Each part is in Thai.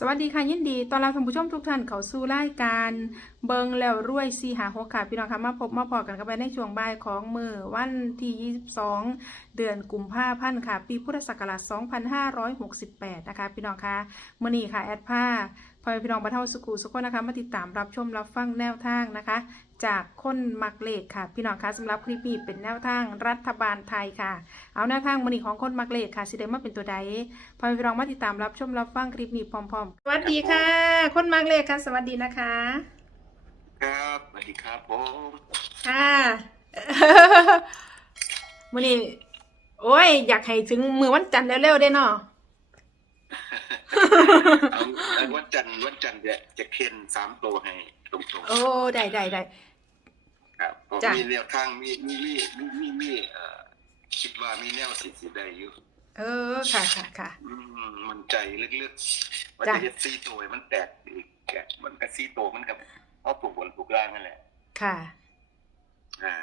สวัสดีค่ะยินดีตอนรับท่านผู้ชมทุกท่านเข้าสู่รายการเบิงแล้วรวยซีหาหกค่ะพี่น้องคะมาพบมาพอกันกันไปในช่วงบ่ายของมือวันที่ 22 เดือนกุมภาพันธ์ค่ะ ปีพุทธศักราช 2568 นะคะ พี่น้องคะมื่อนี้ค่ะแอดผ้าพอพี่น้องบรรเทาสุขุสุขคนนะคะมาติดตามรับชมรับฟังแนวทางนะคะ จากคนมักเลขค่ะ พี่น้องคะสำหรับคลิปนี้เป็นแนวทางรัฐบาลไทยค่ะ เอาแนวทางมื่อนี้ของคนมักเลขค่ะสิเดมาเป็นตัวใดพอไปลองมาติดตามรับชมรับฟังคลิปนี้พร้อมๆสวัสดีค่ะ คนมักเลขค่ะ สวัสดีนะคะ ครับสวัสดีครับผมค่ะมื่อนี้โอ้ย อยากให้ถึงมือวันจันทร์เร็วๆได้เนาะเอาเอาวันจันทร์วันจันทร์จะจะเค้นสามตัวให้ตรงโอ้ได้ได้ได้ๆ ครับผมจ้ะมีแนวทางมีมีมีมีมีมีเอ่อคิดว่ามีแนวสิสิได้อยู่เออค่ะค่ะค่ะอืมมันใจลึกๆว่าจ้ะจะเฮ็ดซีตัวให้มันแตกอีกแกะมันก็ซีตัวมันกับเอาปลูกบนปลูกล่างนั่นแหละ ค่ะ อ่า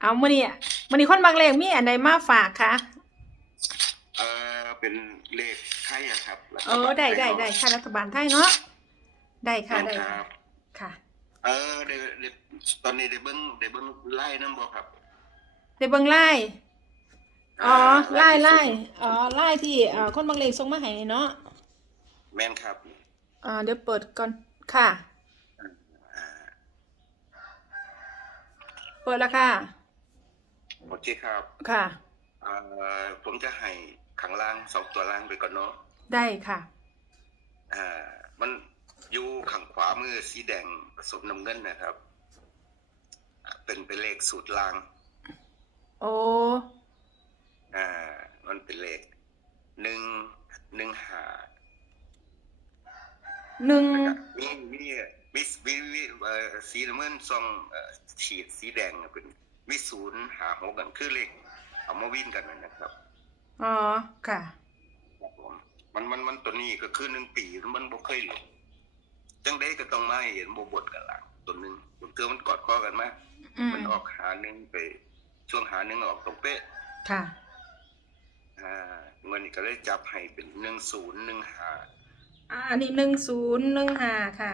เอามื่อนี้มื่อนี้คนมักเลขมีอันใดมาฝากคะเออเป็นเลขไทยอะครับเออได้ได้ได้ค่ะรัฐบาลไทยเนาะได้ค่ะค่ะได้ครับค่ะ เออเดี๋ยวเดี๋ยวตอนนี้ได้เบิ่งได้เบิ่งไล่น้ำบ่ครับได้เบิ่งไล่อ๋อไล่ที่ไล่สุดอ๋อไล่ที่เอ่อคนมักเลขส่งมาให้เนาะแม่นครับอ่าเดี๋ยวเปิดก่อนค่ะอ่าเปิดแล้วค่ะ โอเคครับค่ะเอ่อผมจะให้ข้างล่างสองตัวล่างไปก่อนเนาะได้ค่ะ อ่ามัน อยู่ข้างขวามือสีแดงผสมน้ำเงินนะครับอ่าเป็นเป็นเลขสูตรล่าง โอ้อ่า มันเป็นเลขหนึ่งหนึ่งหาหนึ่งนะครับมีมีมีมีมีเอ่อสีน้ำเงินซองเอ่อฉีดสีแดงน่ะเป็นมีศูนย์หาหกกันคือเลขเอามาวิ่งกันนะครับอ๋อค่ะครับผมมันมันมันตัวนี้ก็คือหนึ่งปีมันบ่เคยหลุด จังได้ก็ต้องมาให้เห็นโบบทกันละตัวหนึ่งผมเตือมันกอดคอกันมาอืมมันออกหาหนึ่งไป ช่วงหาหนึ่งออกตรงเป๊ะ ค่ะ อ่าเงินนี้ก็เลยจับให้เป็นหนึ่งศูนย์หนึ่งหาอ่าอันนี้หนึ่งศูนย์หนึ่งห้าค่ะ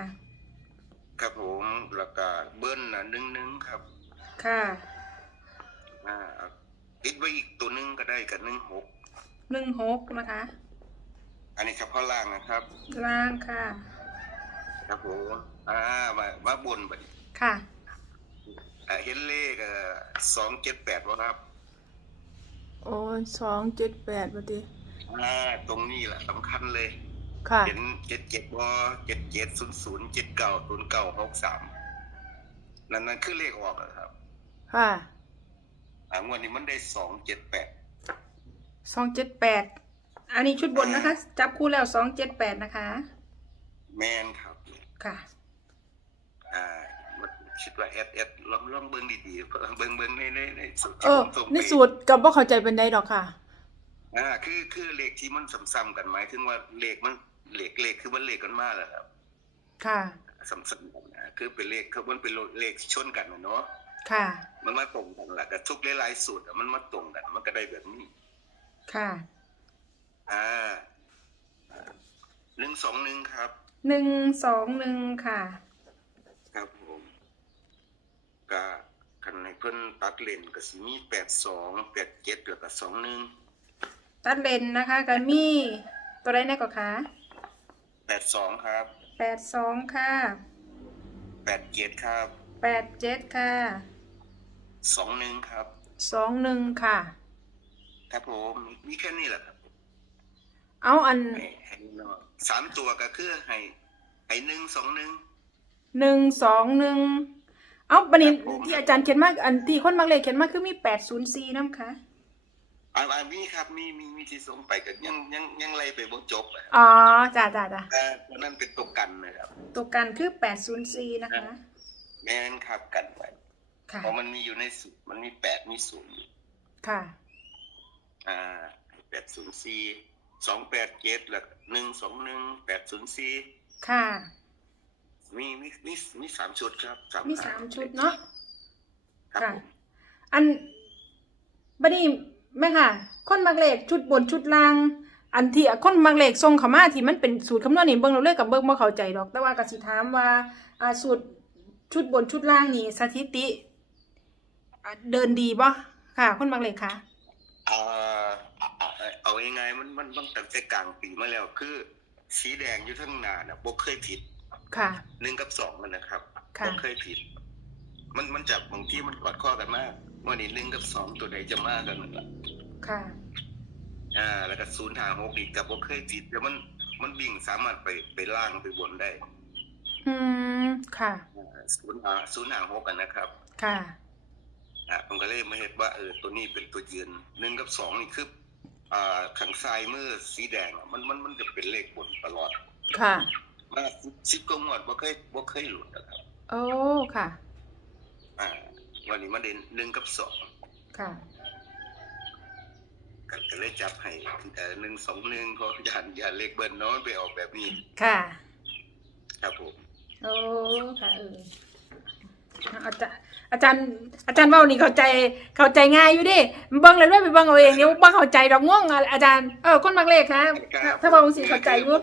ครับผมแล้วก็เบิ้ลนะหนึ่งหนึ่งครับ ค่ะ อ่าติดไว้อีกตัวหนึ่งก็ได้กับหนึ่งหกหนึ่งหกนะคะ อันนี้เฉพาะล่างนะครับ ล่างค่ะ ครับผมอ่ามามาบนไปค่ะ อ่าเห็นเลขสองเจ็ดแปดวะครับโอ้ยสองเจ็ดแปดพอดีอ่าตรงนี้แหละสำคัญเลย ค่ะ เห็นเจ็ดเจ็ดวเจ็ดเจ็ดศูนย์ศูนย์เจ็ดเก้าศูนย์เก้าหกสามนั่นนั่นคือเลขออกอะครับค่ะอ่างวดนี้มันได้สองเจ็ดแปดสองเจ็ดแปดอันนี้ชุดบนนะคะ จับคู่แล้วสองเจ็ดแปดนะคะ แมนครับ ค่ะ อ่ามันคิดว่าแอดแอดลองลองเบิ้งดีๆเบิ้งเบิ้งในในในสูตรเอที่อผมส่งในไปสูตรกับว่าเข้าใจเป็นไดดอกค่ะอ่าคือคือเลขที่มันซ้ำๆกันหมายถึงว่าเลขมันเลขเลขคือมันเลขกันมากแหละครับ ค่ะซ้ำๆกันนะคือเป็นเลขคือมันเป็นเลขชนกันนะเนาะค่ะ มันมาตรงกันแหละกับทุกหลายๆสูตรอะมันมาตรงกัน มันก็ได้แบบนี้ ค่ะ อ่า หนึ่งสองหนึ่งครับ หนึ่งสองหนึ่งค่ะ ครับผมก็คันในเพิ่นตัดเลนก็สิมีแปดสองแปดเจ็ดแล้วก็สองหนึ่งตัดเลนนะคะกันมีตัวใดแน่กว่าคะแปดสองครับแปดสองค่ะแปดเจ็ดครับแปดเจ็ดค่ะสองหนึ่งครับสองหนึ่งค่ะ ครับผมมีแค่นี้แหละครับ เอาอันให้ให้เนาะสามตัวก็คือให้ให้หนึ่งสองหนึ่ง หนึ่งสองหนึ่งเอาบันนี้ครับผม ที่อาจารย์เขียนมากอันที่คนมักเลขเขียนมากคือมีแปดศูนย์สี่น้ำค่ะอ่าอ่ามีครับมีมีมีที่ส่งไปก็ยังยังยังไล่ไปบ่จบเลยอ๋อจ้าจ้าจ้าแต่ตัวนั้นเป็นตัวกันนะครับ ตัวกันคือแปดศูนย์สี่นะคะ แม่นครับกันไว้ค่ะเพราะมันมีอยู่ในสูตรมันมีแปดมีศูนย์อยู่ค่ะ อ่าแปดศูนย์สี่ สองแปดเจ็ดแล้วหนึ่งสองหนึ่งแปดศูนย์สี่ค่ะ มีมีมีมีสามชุดครับมีสามชุดเนาะครับค่ะ ผมอันบันนี้แม่ค่ะ คนมักเลขชุดบนชุดล่าง อันที่คนมักเลขส่งเข้ามาที่มันเป็นสูตรคำนวณนี่เบิ่งเราเลยกับเบิ่งบ่เข้าใจดอก แต่ว่าก็สิถามว่าอ่าสูตรชุดบนชุดล่างนี่สถิติอ่าเดินดีบ่ค่ะ คนมักเลขค่ะเอ่อเอา เอาเอายังไงมันมันต้องตั้งแต่กลางปีมาแล้ว คือ สีแดงอยู่ทั้งหน้าน่ะบ่เคยผิด ค่ะ หนึ่งกับสองมันนะครับค่ะบ่เคยผิด มันมันจับบางที่มันกอดข้อกันมากวันนี้หนึ่งกับสองตัวใดจะมากกันนั่นล่ะค่ะ อ่า แล้วก็ศูนย์ทางหกอีกกับบ่เคยผิดแต่มันมันบิ่งสามารถไปไปล่างไปบนได้ อืมค่ะอ่าศูนย์หาศูนย์หางหกกันนะครับ ค่ะอ่าผมก็เลยมาเห็นว่าเออตัวนี้เป็นตัวยืนหนึ่งกับสองนี่คืออ่า ข้างซ้ายมือสีแดงอะมันมันมันจะเป็นเลขบนตลอด ค่ะมาสิบกงวดบ่เคยบ่เคยหลุดนะครับโอ้ค่ะ อ่า วันนี้มาเด่นหนึ่งกับสองค่ะก็ก็เลยจับให้เอ่อหนึ่งสองหนึ่งเขาอย่าอย่าเลขเบิ้ลเน้อยไปออกแบบนี้ ค่ะ ครับผม โอ้ ค่ะเออ อาจารย์อาจารย์อาจารย์เว้านี่เข้าใจเข้าใจง่ายอยู่เดิเบิ่งเลยด้วยไปเบิ่งเอาเองเดี๋ยวบ่เข้าใจดอกง่วงอะอาจารย์เออคนมักเลขครับถ้าเว้าสิเข้าใจอยู่ผม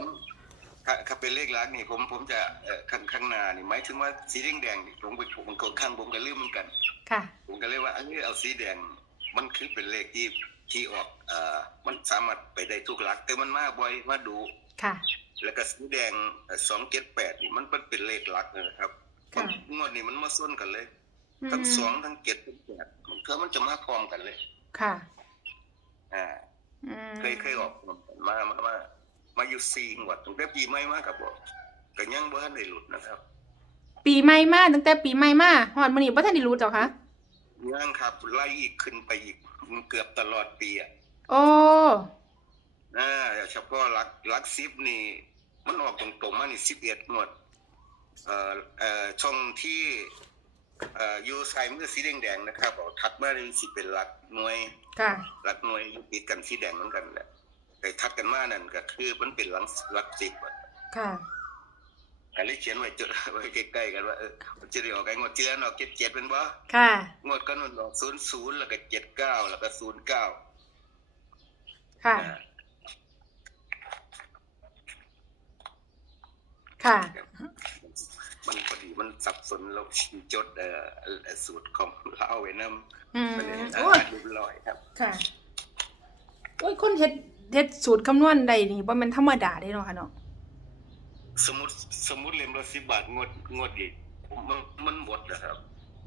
ถ้าถ้าเป็นเลขลักษณ์นี่ผมผมจะเอ่อข้างข้างหน้านี่หมายถึงว่าสีแดงแดงๆนี่ผมไปผมก็ข้างผมก็ลืมเหมือนกัน ค่ะ ผมก็เลยว่าอันนี้เอาสีแดง มันคือเป็นเลขที่ที่ออกเอ่อมันสามารถไปได้ทุกหลัก แต่มันมาบ่อยมาดู ค่ะ แล้วก็สีแดงสองเจ็ดแปดนี่มันเป็นเป็นเลขหลักนะครับค่ะ งวดนี้มันมาส้นกันเลยอืมทั้งสองทั้งเจ็ดทั้งแปดมันก็มันจะมาพร้อมกันเลย ค่ะ อ่าอืมเคยเคยออกมามามามาอยู่สี่งวดตั้งแต่ปีใหม่มากับบอกก็ยังบ่ทันได้หลุดนะครับ ปีใหม่มาตั้งแต่ปีใหม่มาฮอดมื้อนี้บ่ทันได้รู้เจ้าคะยังครับไล่อีกขึ้นไปอีกเกือบตลอดปีอะโอ้อ่าเฉพาะหลักหลักสิบนี่ มันออกตรงๆมานี่สิบเอ็ดงวดเอ่อเอ่อ ช่องที่เอ่ออยู่ใส่มือสีแดงๆนะครับเอาถัดมานี่สิเป็นหลักหน่วยค่ะหลักหน่วยอยู่ติดกันสีแดงเหมือนกันแหละแต่ทัดกันมานั่นก็คือมันเป็นหลักหลักสิบอะค่ะก็เลยเขียนไว้จดไว้ใกล้ๆกันว่าเออมันจะได้ออกไงงวดที่แล้วเนาะเจ็ดเจ็ดเป็นบ่ค่ะงวดก็นนออกศูนย์ศูนย์แล้วก็เจ็ดเก้าแล้วก็ศูนย์เก้าค่ะ ค่ะ มันพอดีมันสับสนเราจดเอ่อเอ่อสูตรของเราเอาไว้นำอืมไปเลยโอ้ยอ่านเรียบร้อยครับ ค่ะโอ้ยคนเฮ็ดเฮ็ดสูตรคำนวณได้นี่บ่แม่นธรรมดาเด้เนาะค่ะเนาะสมมุติสมมุติเล่มละสิบบาทงวดงวดอีกมันมันหมดนะครับ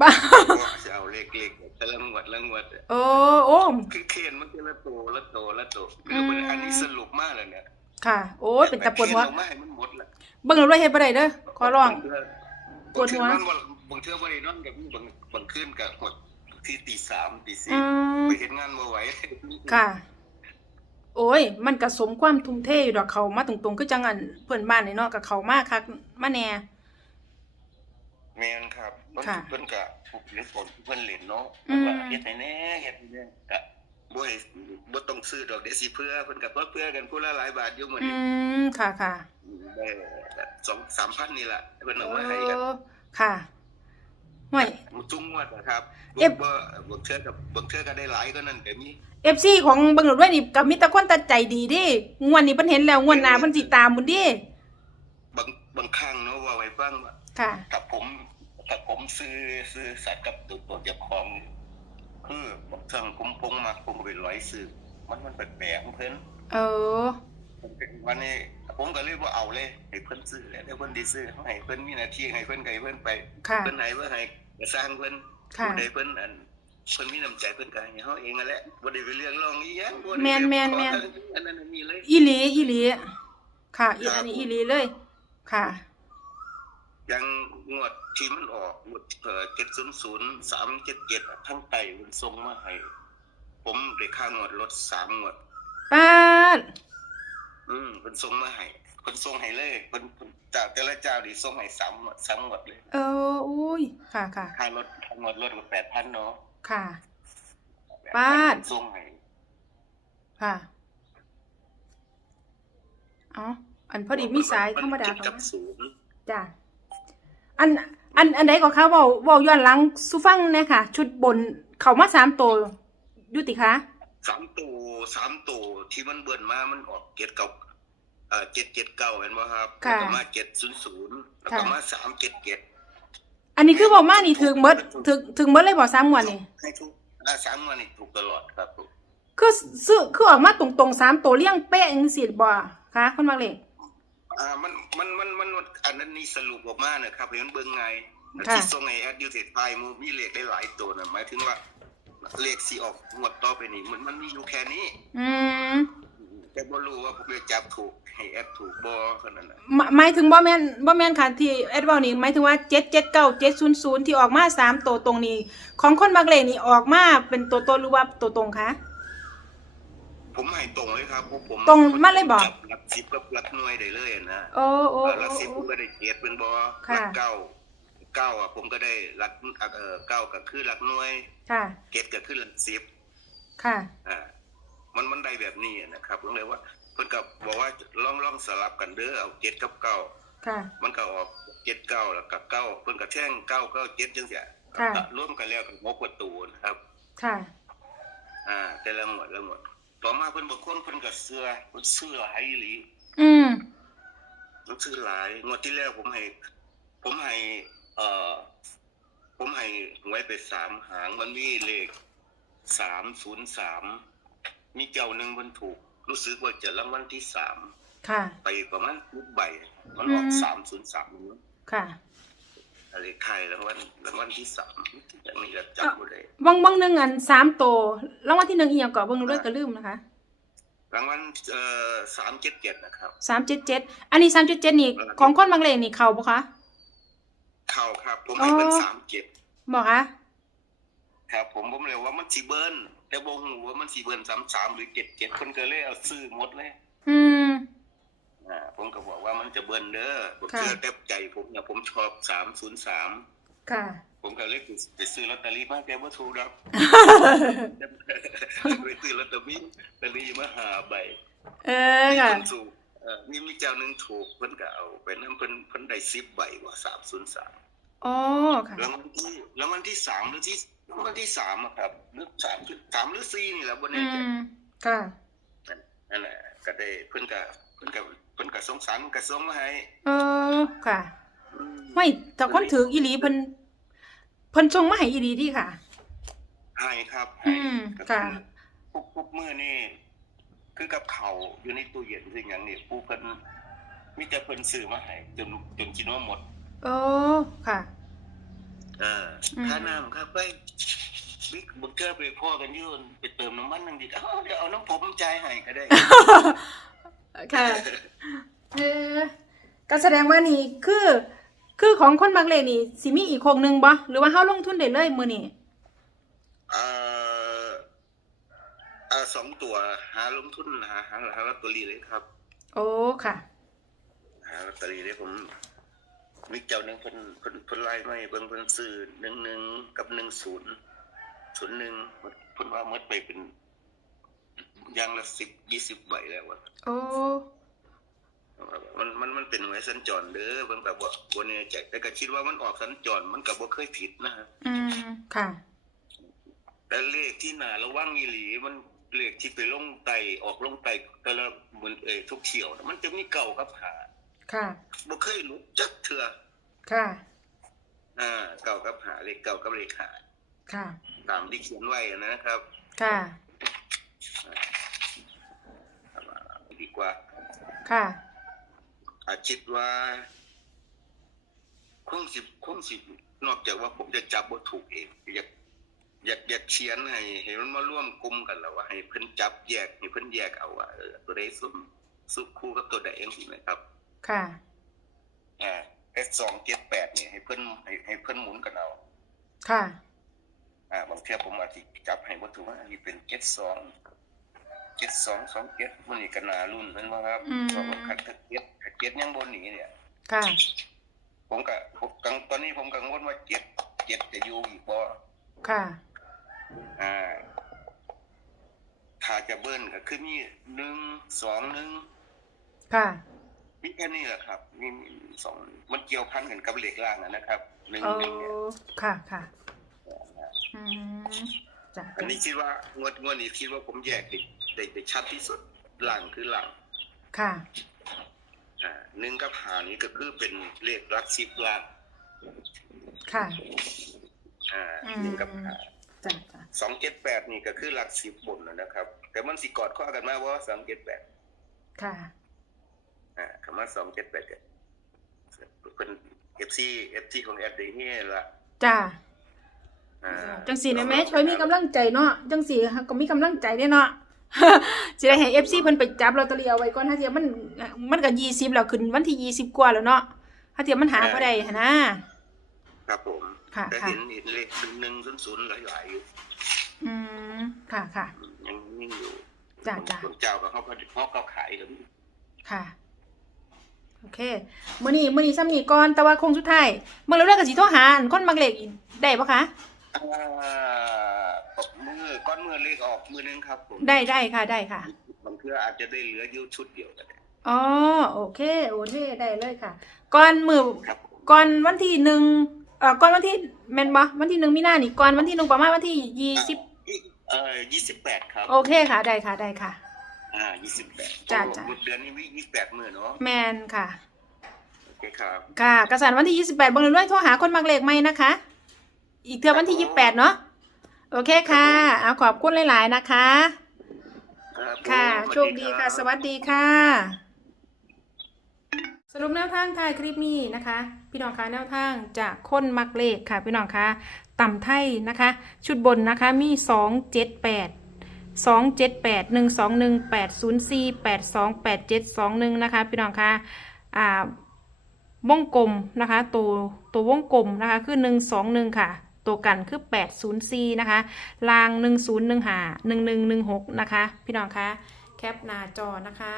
บ้าก็จะเอาเลขเลขแต่ละงวดละงวดโอ้โอ้คือเคนมันคือละโตละโตละโตคือมันอืมอันนี้สรุปมากเลยเนี่ย ค่ะ โอ้ยเป็นตะปวดหัวเคนออกมาให้มันหมดละเบิ่งแล้วรวยเฮ็ดบ่ได้เด้อขอร้อง ปวดหัว บางเทื่อมันบ่บางเทื่อบ่ได้นอนกับบางบางคืนก็หมดที่ตีสามตีสี่อืมไปเฮ็ดงานบ่ไหวค่ะ โอ้ย มันก็สมความทุ่มเทอยู่ดอกเขามาตรงๆคือจังอันเพื่อนบ้านนี่เนาะกับเขามาคักมาแน่ แม่นครับเพิ่นค่ะเพิ่นก็ผูกเล่นผลเพิ่นเล่นเนาะอืเพิ่นมว่าเฮ็ดให้แน่เฮ็ดให้แน่ก็ บ่ให้บ่ต้องซื้อดอกเดี๋ยวสิเพื่อเพิ่นก็เพื่อเพื่อกันผู้ละหลายบาทอยู่มื้ออืนี้มค่ะค่ะได้สองสามพันนี่ล่ะเพิ่นเอเอามาให้กันอค่ะห่วยจุงงวดนะครับเอฟบ่บ่เทื่อกับบางเทื่อก็ได้หลายก็นั่นก็มี FC ของเบิ่งแล้วรวยนี่ก็มีแต่คนตัดใจดีเดิงวดนี้เพิ่นเห็นแล้วงวดหน้าเพิ่นสิตามบุญดิบางบางครั้งเนาะว่าไว้ฟังว่าค่ะถ้าผมถ้าผมซื้อซื้อสัตว์กับตัวตัวเจ้าของ คือบางครั้งผมพงมาผมก็ไปร้อยซื้อมันมันแปลกๆของเพิ่นเออวันนี้ผมก็เลยว่าเอาเลยให้เพิ่นซื้อแล้วให้เพิ่นได้ซื้อให้เพิ่นมีหน้าที่ให้เพิ่นก็ให้เพิ่นไปค่ะเพิ่นให้เพิ่นให้ก็สร้างเพิ่นค่ะผู้ใดเพิ่นอันเพิ่นมีน้ำใจเพิ่นก็ให้เฮาเองนั่นแหละบ่ได้ไปเรื่องร้องอีหยังบ่ได้แม่นแม่นแม่นขออันนั้นอันนี้เลยอีหลีอีหลีค่ะอีอันนี้อีหลีเลยค่ะ ยังงวดที่มันออกงวดเอ่อ700 377อะทั้งไตมันส่งมาให้ผมได้ค่างวดรถ3งวด ป้าดอืมเพิ่นส่งมาให้เพิ่นส่งให้เลยเพิ่นเพิ่นเจ้าแต่ละเจ้านี่ส่งให้3งวดสามงวดเลยเอออุ้ยค่ะค่ะค่ารถค่างวดรถก็8,000เนาะค่ะ8,000ปาดส่งให้ค่ะเอาอันพอดีมีสายธรรมดาเจ็เข้ากับมาศูนย์จ้ะ อันอันอันใดก็คะเว้าเว้าย้อนหลังสุฟังเนี่ยค่ะ ชุดบนเข้ามาสามตัวอยุติคะสามตัวสามตัวที่มันเบิ่นมา มันออกเจ็ดเก้าเอ่อเจ็ดเจ็ดเก้าเห็นไหมครับค่ะแล้วก็มาเจ็ดศูนย์ศูนย์แล้วก็ค่ะมาสามเจ็ดเจ็ดอันนี้คือบอกมานี่ถึงเบิดถึงถึงเบิดเลยบอกสามงวดนี่ให้ทุกอ่าสามวันนี่ถูกตลอดครับผมคือซื้อคือออกมาตรงๆสามตัวเลี้ยงเป๊ะจังซี่บ่คะคนมักเลข อ่ามันมันมันมันอันนั้นนี่สรุปออกมานะครับเห็นเบิ่งไงค่ะ ที่ส่งไอ้แอดยูเทสไทมูมีเลขได้หลายตัวนะหมายถึงว่าเลขสีออกงวดต่อไปนี่มันมันมีอยู่แค่นี้ อืมแต่บ่รู้ว่าผมจะจับถูกให้แอดถูกบ่เท่านั้นน่ะหมหมายถึงบ่แม่นบ่แม่นค่ะที่แอดเว้านี่หมายถึงว่า779 700ที่ออกมาสามตัวตรงนี้ ของคนมักเลขนี่ออกมาเป็นตัวตนหรือว่าตัวตรงคะ ผมให้ตรงเลยครับพวกผมตรงมาเลยบ่จับหลักสิบกับหลักหน่วยได้เลยนะโอ้โอ้เออหโอ้ลักสิบผโอ้มก็ได้เกียรติเป็นบ่ค่ะ หลักเก้าเก้าอะผมก็ได้หลักเอ่อเก้าก็คือหลักหน่วยค่ะเกียรติก็คือหลักสิบ ค่ะ อ่ามันมันได้แบบนี้นะครับผมเลยว่า เพิ่นก็บอกว่าลองลองสลับกันเด้อเอาเจ็ดกับเก้าค่ะ มันก็ออกเจ็ดเก้าแล้วก็เก้าเพิ่นก็แท่งเก้าเก้าเจ็ดจังซี่ค่ะก็ร่วมกันแล้วกันหกประตูนะครับ ค่ะ อ่า แต่ละหมวดละหมวด ต่อมาเพิ่นบางคนเพิ่นก็เสื้อเพิ่นซื้อหลายอีหลีอืมเพิ่นซื้อหลายงวดที่แล้วผมให้ ผมให้เอ่อ ผมให้หวยไปสามหางมันมีเลขสามศูนย์สามมีเจ้าหนึ่งมันถูก รู้สึกว่าจะรางวัลที่สามค่ะ ไปประมาณทุกใบมันออกอืม สามศูนย์สามนี้ค่ะ อะไรไทยรางวัลรางวัลที่สามอย่างนี้ก็จำบ่ได้บางบางหนึ่งอันสามตัวรางวัลที่หนึ่งอีหยังก่อนเบางหนูเลยก็ลืมนะคะรางวัลเอ่อสามเจ็ดเจ็ดนะครับสามเจ็ดเจ็ดอันนี้สามเจ็ดเจ็ดนี่ของคนบางเลขนี่เขาปะคะเข้าครับ ผมให้เป็นอ๋อสามเจ็ดบอกคะครับผมผมเลยว่ามันสีเบิร์นแต่บ่ฮู้ว่ามันสีเบิร์นสามสามหรือเจ็ดเจ็ดคนก็เลยเอาซื้อหมดเลย อืม อ่าผมก็บอกว่ามันจะเบิร์นเด้อผมค่ะเชื่อแต่ใจผมเนี่ยผมชอบสามศูนย์สามค่ะ ผมก็เลยไปซื้อลอตเตอรี่มาแกว่าถูกครับไปซื้อลอตเตอรี่ลอตเตอรี่มาหาใบ เออค่ะมีนถูกเอ่อมีมีเจ้าหนึ่งถูกเพิ่นก็เอาไปนำเพิ่นเพิ่นได้10ใบว่า303อ๋อค่ะรางวัลที่รางวัลที่สามหรือที่รางวัลที่สามอะครับหรือสามสามหรือสี่นี่แหละบ่อืแน่ใจมค่ะนั่นแหละก็ได้เพิ่นก็เพิ่นก็ เพิ่นก็สงสารก็ส่งมาให้เออค่ะอืมไม่แต่คนถืออีหลีเพิ่นเพิ่นชงมาให้อีหลีที่ค่ะ ให้ครับอืให้มก็ค่ะ ทุกทุกมื้อนี่คือกับเขาวอยู่ในตู้เย็นคือหยังนี่ผู้เพิ่นมีแต่เพิ่นซื้อมาให้จนจนกินว่าหมด โอ้ค่ะ เอออืมค่าน้ำค่าไฟบิ๊กบึกเกอร์ไปพ่อกันอยืนไปเติมน้ำมันนั่งดีเอ้าเดี๋ยวเอาน้ำผมจ่ายให้ก็ได้ ค่ะเออก็แสดงว่านี่คือ คือของคนบางเลขนี่สิมีอีกโครงหนึงบ่หรือว่าเฮาลงทุนได้เลยมื้อนี้เอ่อเอ่อสองตัวหาลงทุนหาหาหาลอตเตอรี่เลยครับ โอ้ค่ะ หาลอตเตอรี่เลยผมมีเจ้าหนึ่งเพิ่นเพิ่นเพิ่นไล่มาให้เบิ่งเพิ่นซื้อหนึ่งหนึ่งกับหนึ่งศูนย์ศูนย์หนึ่งเพิ่นว่าหมดไปเป็น อย่างละสิบยี่สิบใบแล้วอะโอ้มันมันมันเป็นหวยสัญจรเด้อเพิ่นแบบว่าบ่แน่ใจแต่ก็คิดว่ามันออกสัญจรมันก็บ่เคยผิดนะฮะอืมค่ะ แต่เลขที่น่าระวังอีหลีมันเลขที่ไปลงไตออกลงไตแต่ละเหมือนเอยทุกเที่ยวน่ะมันจะมีเก่ากับหาค่ะบ่เคยหลุดจักเทื่อค่ะอ่าเก่ากับหาเลขเก่ากับเลขหาค่ะ ตามที่เขียนไว้นะครับ ค่ะดี กว่า ค่ะอาคิดว่า คงสิคงสินอกจากว่าผมจะจับบ่ถูกเองอยากอยากอยากเขียนให้ให้มันมาร่วมกลุ่มกันแล้วว่าให้เพิ่นจับแยกให้เพิ่นแยกเอาว่าเออตัวใดสุสุคู่กับตัวใดเองสินะครับ ค่ะอ่าเอสสองเจ็ดแปดเนี่ยให้เพิ่นให้ให้เพิ่นหมุนกันเอาค่ะ อ่าบางเทีผมอาจจะจับให้บ่ถูกว่าอันนี้เป็นเจ็ดสองเจ็ดสองสองเจ็ดมันนี่ก็น่ารุ่นเพิ่นว่าครับอืมเพราะว่าคันเจ็ดเจ็ดยังบนหนีเนี่ยค่ะผมก็ผมกังตอนนี้ผมกังวลว่าเจ็ดเจ็ดจะอยู่อีกบ่ค่ะอ่าถ้าจะเบิ้ลก็คือมีหนึ่งสองหนึ่งค่ะมีแค่นี้แหละครับมีมีสองมันเกี่ยวพันกันกับเหล็กล่างนะนะครับหนึ่งโอ้หนึ่งเนี่ยค่ะค่ะอืมจ้ะอันนี้คิดว่างวดงวดนี้คิดว่าผมแยกได้ ได้ได้ชัดที่สุดหลังคือหลังค่ะ อ่าหนึ่งกับหานี้ก็คือเป็นเลขรักสิบล้านค่ะ อ่าอืมหนึ่งกับหาจ้ะจ้ะสองเจ็ดแปดนี่ก็คือหลักสิบบนนะนะครับ แต่มันสิกอดข้อกันมาว่าสองเจ็ดแปดค่ะ อ่าคำว่าสองเจ็ดแปดเป็นเอฟซีเอฟซีของแอดเดนี่ละจ้าอ่า จังสีนะแม่ช่วยมีกำลังใจเนาะจังสีก็มีกำลังใจได้เนาะ สิได้ให้ FC เพิ่นไปจับลอตเตอรี่เอาไว้ก่อนถ้าเทียมันมันก็20แล้วขึ้นวันที่20กว่าแล้วเนาะถ้าเทียมันหาบ่ได้หั่นนะครับผมค่ะแต่ค่ะ เห็นเห็นเลขหนึ่งศูนย์ศูนย์หลายๆอยู่อืมค่ะค่ะ ยังนิ่งอยู่จ้ะจ้ะ คนเจ้าก็เขาก็เขาก็ขายกันค่ะ โอเคมื้อนี้มื้อนี้ซ้ำนี้ก่อนแต่ว่าคงสุดท้ายเมื่อเราเลิกก็สิโทรหาอันคนมักเลขอีกได้บ่คะ อ่ามือก้อนมือเลขออกมือนึงครับผมได้ได้ค่ะได้ค่ะ บางเทื่ออาจจะได้เหลืออยู่ชุดเดียวก็ได้อ๋อโอเคโอเคได้เลยค่ะ ก่อนมือครับผมก่อนวันที่หนึ่งเอ่อก่อนวันที่แม่นบ่วันที่หนึ่งมีนานี่ก่อนวันที่หนึ่งประมาณวันที่ยี่สิบเอ่อยี่สิบแปดครับโอเคค่ะได้ค่ะได้ค่ะ อ่ายี่สิบแปดจ้ะจ้ะ เดือนนี้มียี่สิบแปดมือเนาะแมนค่ะ โอเคครับ ค่ะกระสานวันที่ยี่สิบแปดบังเอิญด้วยโทรหาคนมักเลขไหมนะคะ อีกเทือวันที่ยี่สิบแปดเนาะโอเคค่ะเอาขอบคุณหลายๆนะคะครับผมค่ะสวัสโชคดีค่ะ รับ สวัสดีค่ะ สรุปแนวทางท้ายคลิปนี้นะคะ พี่น้องคะแนวทางจากคนมักเลขค่ะ พี่น้องคะต่ำไทยนะคะ ชุดบนนะคะมีสองเจ็ดแปดสองเจ็ดแปดหนึ่งสองหนึ่งแปดศูนย์สี่แปดสองแปดเจ็ดสองหนึ่งนะคะ พี่น้องคะอ่าวงกลมนะคะ ตัวตัววงกลมนะคะคือหนึ่งสองหนึ่งค่ะ ตัวกันคือแปดศูนย์สี่นะคะ ลางหนึ่งศูนย์หนึ่งหาหนึ่งหนึ่งหนึ่งหกนะคะ พี่น้องคะแคปหน้าจอนะคะ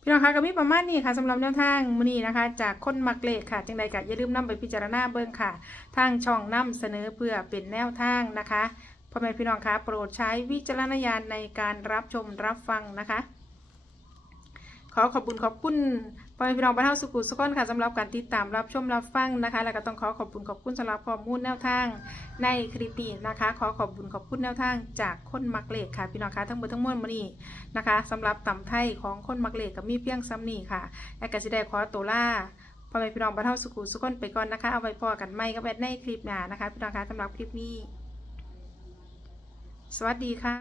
พี่น้องคะก็มีประมาณนี้ค่ะสำหรับแนวทางมือนี้นะคะ จากคนมักเลขค่ะจังใดก็อย่าลืมนำไปพิจารณาเบิ่งค่ะ ทางช่องนำเสนอเพื่อเป็นแนวทางนะคะพ่อแม่พี่น้องคะโปรดใช้วิจารณญาณในการรับชมรับฟังนะคะ ขอขอบคุณขอบคุณ พ่อแม่พี่น้องบ้านเฮาสุขุสุขคนค่ะสำหรับการติดตามรับชมรับฟังนะคะ แล้วก็ต้องขอขอบคุณขอบคุณสำหรับข้อมูลแนวทางในคลิปนี้นะคะ ขอขอบคุณขอบคุณแนวทางจากคนมักเลขค่ะพี่น้องคะทั้งหมดทั้งมวลมื้อนี้นะคะสำหรับต่ำไทยของคนมักเลขกับมีเพียงซ้ำนี่ค่ะแอดกสิได้ขอตัวล่าพ่อแม่พี่น้องบ้านเฮาสุขุสุขคนไปก่อนนะคะเอาไว้พอกันไม่กับแอดในคลิปหน้านะคะพี่น้องคะสำหรับคลิปนี้ สวัสดีค่ะ